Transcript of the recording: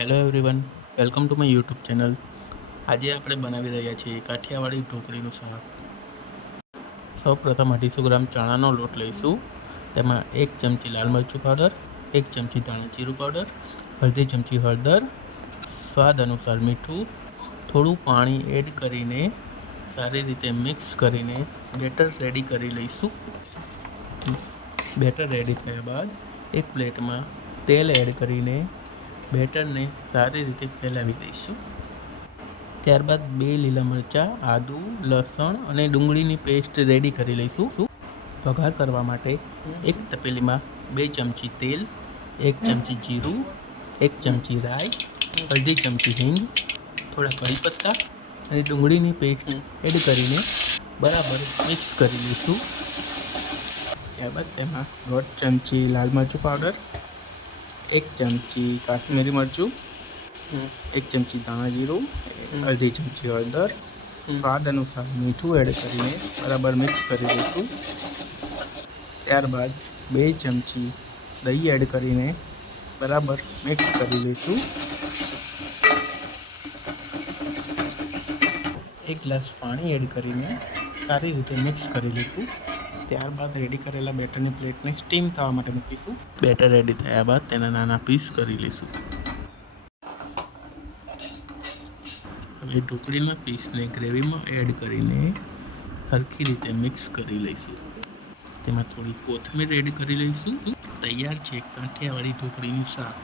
Hello everyone, welcome to my YouTube channel. આજે આપણે બનાવી રહ્યા છીએ કાઠિયાવાડી ઢોકળીનું શાક. સૌપ્રથમ 250 ગ્રામ ચણાનો લોટ લઈશું. તેમાં 1 ચમચી લાલ મરચું પાવડર, 1 ચમચી ધાણા જીરું પાવડર, અડધી ચમચી હળદર, સ્વાદ અનુસાર મીઠું, થોડું પાણી એડ કરીને સારી રીતે મિક્સ કરીને બેટર રેડી કરી લઈશું. બેટર રેડી થયા બાદ એક પ્લેટમાં તેલ એડ કરીને બેટરને સારી રીતે ફેલાવી દઈશું. ત્યારબાદ 2 લીલા મરચાં, આદું, લસણ અને ડુંગળીની પેસ્ટ રેડી કરી લઈશું. વઘાર કરવા માટે એક તપેલીમાં 2 ચમચી તેલ, 1 ચમચી જીરું, 1 ચમચી રાઈ, અડધી ચમચી હિંગ, થોડા કઢી પત્તા અને ડુંગળીની પેસ્ટ એડ કરીને બરાબર મિક્સ કરી લઈશું. ત્યારબાદ તેમાં 1/2 ચમચી લાલ મરચું પાવડર, 1 ચમચી કાશ્મીરી મરચું, 1 ચમચી ધાણા જીરું, અડધી ચમચી હળદર, સ્વાદ અનુસાર મીઠું એડ કરીને બરાબર મિક્સ કરી દઈશું. ત્યારબાદ 2 ચમચી દહીં એડ કરીને બરાબર મિક્સ કરી લઈશું. 1 ગ્લાસ પાણી એડ કરીને સારી રીતે મિક્સ કરી લઈશું. ત્યારબાદ રેડી કરેલા બેટરની પ્લેટને સ્ટીમ થવા માટે મૂકીશું. બેટર રેડી થયા બાદ તેના નાના પીસ કરી લઈશું. હવે ઢોકળીના પીસને ગ્રેવીમાં એડ કરીને સરખી રીતે મિક્સ કરી લઈશું. તેમાં થોડી કોથમીર એડ કરી લઈશું. તૈયાર છે કાઠિયાવાડી ઢોકળીનું શાક.